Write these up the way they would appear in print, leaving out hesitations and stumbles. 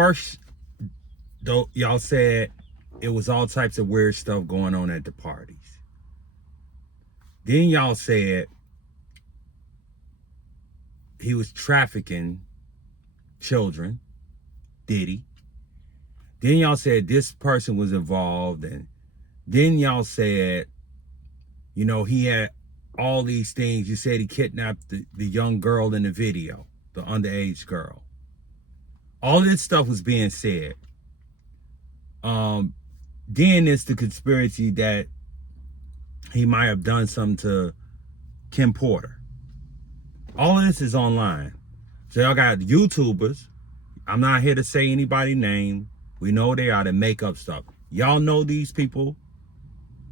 First, though, y'all said it was all types of weird stuff going on at the parties. Then y'all said he was trafficking children, Diddy. Then y'all said this person was involved, and then y'all said, you know, he had all these things. You said he kidnapped the young girl in the video, the underage girl. All this stuff was being said. Then it's the conspiracy that he might have done something to Kim Porter. All of this is online. So y'all got YouTubers. I'm not here to say anybody's name. We know they are, to make up stuff. Y'all know these people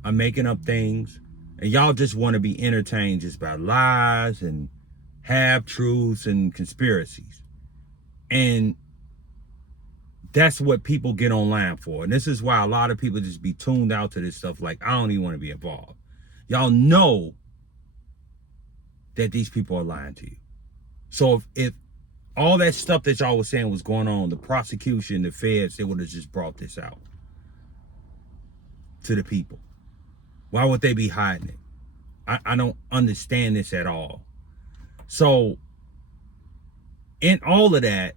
are making up things, and y'all just want to be entertained just by lies and half-truths and conspiracies. And that's what people get online for. And this is why a lot of people just be tuned out to this stuff like, I don't even want to be involved. Y'all know that these people are lying to you. So if all that stuff that y'all was saying was going on, the prosecution, the feds, they would have just brought this out to the people. Why would they be hiding it? I don't understand this at all. So in all of that,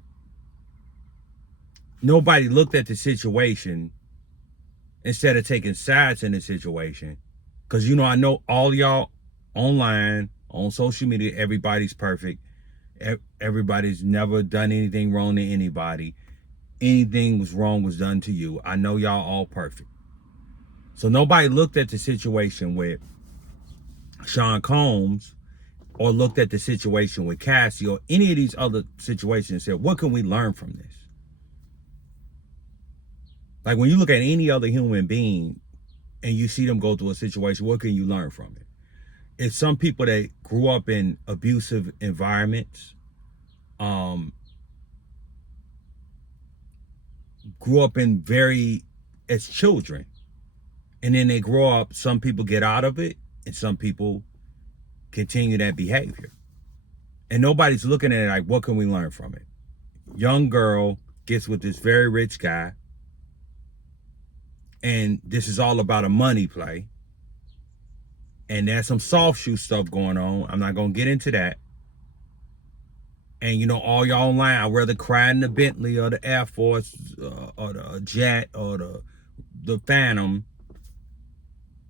nobody looked at the situation instead of taking sides in the situation. Because, you know, I know all y'all online, on social media, everybody's perfect. Everybody's never done anything wrong to anybody. Anything was wrong was done to you. I know y'all all perfect. So nobody looked at the situation with Sean Combs, or looked at the situation with Cassie, or any of these other situations and said, what can we learn from this? Like when you look at any other human being and you see them go through a situation, what can you learn from it? It's some people that grew up in abusive environments, grew up in as children, and then they grow up, some people get out of it, and some people continue that behavior. And nobody's looking at it like, what can we learn from it? Young girl gets with this very rich guy, and this is all about a money play. And there's some soft shoe stuff going on. I'm not going to get into that. And, you know, all y'all online, I'd rather cry in the Bentley or the Air Force or the Jet or the Phantom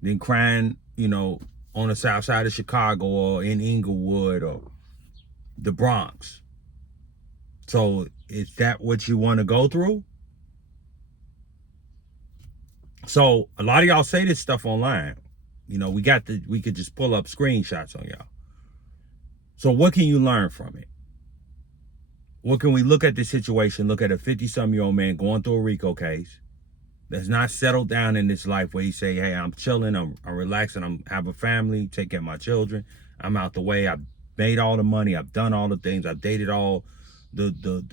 than crying, you know, on the south side of Chicago or in Inglewood or the Bronx. So is that what you want to go through? So a lot of y'all say this stuff online. You know, we could just pull up screenshots on y'all. So what can you learn from it? What can we look at the situation, look at a 50-some-year-old man going through a RICO case that's not settled down in this life where he say, hey, I'm chilling, I'm relaxing, have a family, take care of my children, I'm out the way, I've made all the money, I've done all the things, I've dated all the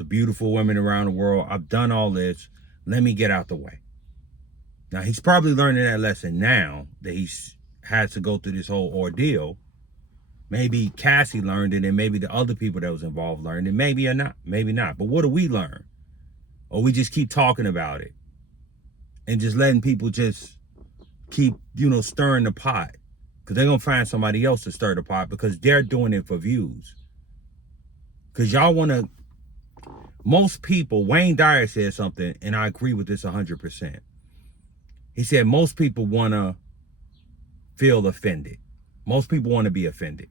beautiful women around the world, I've done all this, let me get out the way. Now, he's probably learning that lesson now that he's had to go through this whole ordeal. Maybe Cassie learned it, and maybe the other people that was involved learned it, maybe or not, maybe not. But what do we learn? Or we just keep talking about it and just letting people just keep, you know, stirring the pot, because they're going to find somebody else to stir the pot because they're doing it for views. Because y'all want to, most people, Wayne Dyer said something, and I agree with this 100%. He said most people want to feel offended. Most people want to be offended.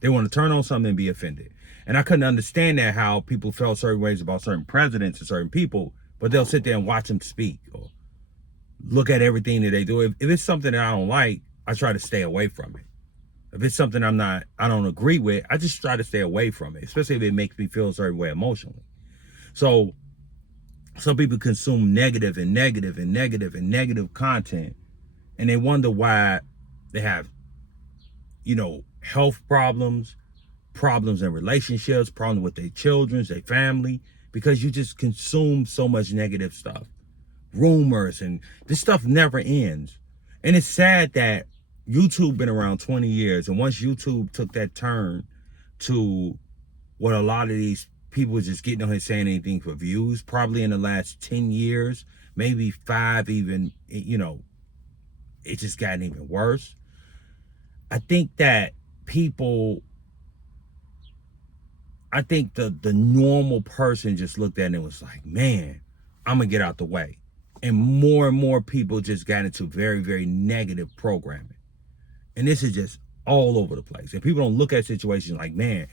They want to turn on something and be offended. And I couldn't understand that, how people felt certain ways about certain presidents and certain people, but they'll sit there and watch them speak or look at everything that they do. If it's something that I don't like, I try to stay away from it. If it's something I don't agree with, I just try to stay away from it, especially if it makes me feel a certain way emotionally. So some people consume negative content, and they wonder why they have, you know, health problems in relationships, problems with their children, their family, because you just consume so much negative stuff, rumors, and this stuff never ends. And it's sad that YouTube been around 20 years, and once YouTube took that turn to what a lot of these people just getting on here saying anything for views. Probably in the last 10 years, maybe 5 even, it's just gotten even worse. I think that I think the normal person just looked at it and was like, man, I'm gonna get out the way. And more people just got into very, very negative programming. And this is just all over the place. And people don't look at situations like, man,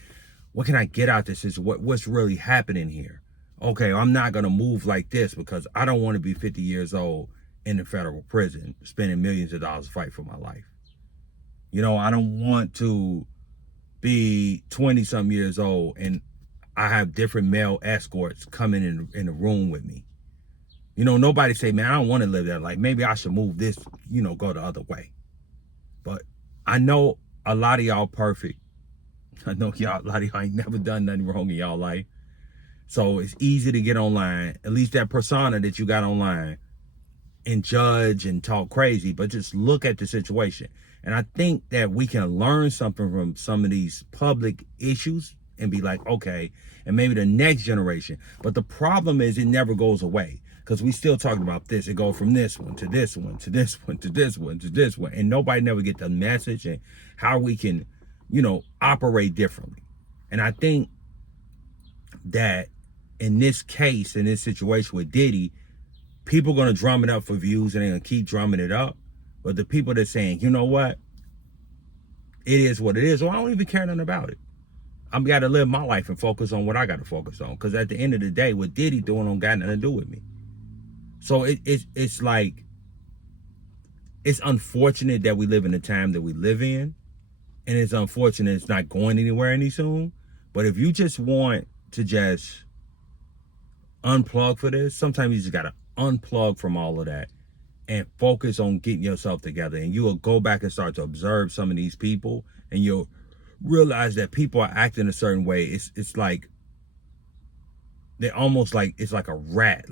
what can I get out this? Is what's really happening here? Okay, I'm not gonna move like this because I don't want to be 50 years old in the federal prison, spending millions of dollars to fight for my life. I don't want to be 20 some years old and I have different male escorts coming in the room with me. Nobody say, man, I don't want to live that life. Maybe I should move this, go the other way. But I know a lot of y'all perfect. I know a lot of y'all ain't never done nothing wrong in y'all life. So it's easy to get online, at least that persona that you got online, and judge and talk crazy, but just look at the situation. And I think that we can learn something from some of these public issues and be like, okay, and maybe the next generation. But the problem is it never goes away because we still talking about this. It goes from this one to this one to this one to this one to this one. And nobody never get the message and how we can, operate differently. And I think that in this case, in this situation with Diddy, people are going to drum it up for views and they're going to keep drumming it up. But the people that are saying, you know what? It is what it is. Well, I don't even care nothing about it. I've got to live my life and focus on what I got to focus on. Because at the end of the day, what Diddy doing don't got nothing to do with me. So it's like, it's unfortunate that we live in the time that we live in. And it's unfortunate it's not going anywhere any soon. But if you just want to just unplug for this, sometimes you just got to unplug from all of that and focus on getting yourself together. And you will go back and start to observe some of these people and you'll realize that people are acting a certain way. It's like they're almost like it's like a rat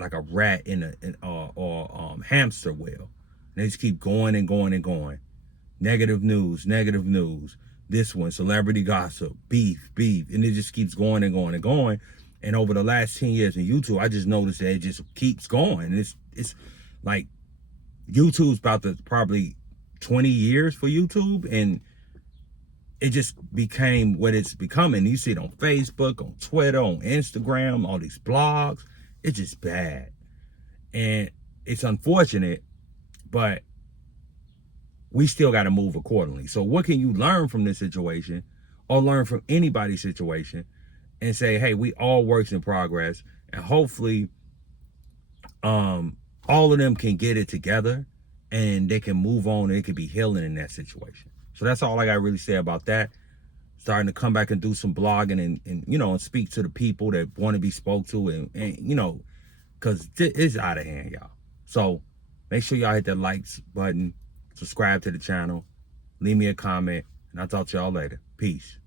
in a hamster wheel. And they just keep going and going and going. Negative news. This one, celebrity gossip, beef, and it just keeps going and going and going. And over the last 10 years in YouTube, I just noticed that it just keeps going. It's like YouTube's about to probably 20 years for YouTube, and it just became what it's becoming. You see it on Facebook, on Twitter, on Instagram, all these blogs. It's just bad. And it's unfortunate, but we still got to move accordingly. So what can you learn from this situation or learn from anybody's situation and say, hey, we all works in progress, and hopefully all of them can get it together and they can move on and it could be healing in that situation. So that's all I got to really say about that. Starting to come back and do some blogging and and speak to the people that want to be spoke to and because it's out of hand, y'all. So make sure y'all hit that likes button, subscribe to the channel, leave me a comment, and I'll talk to y'all later. Peace.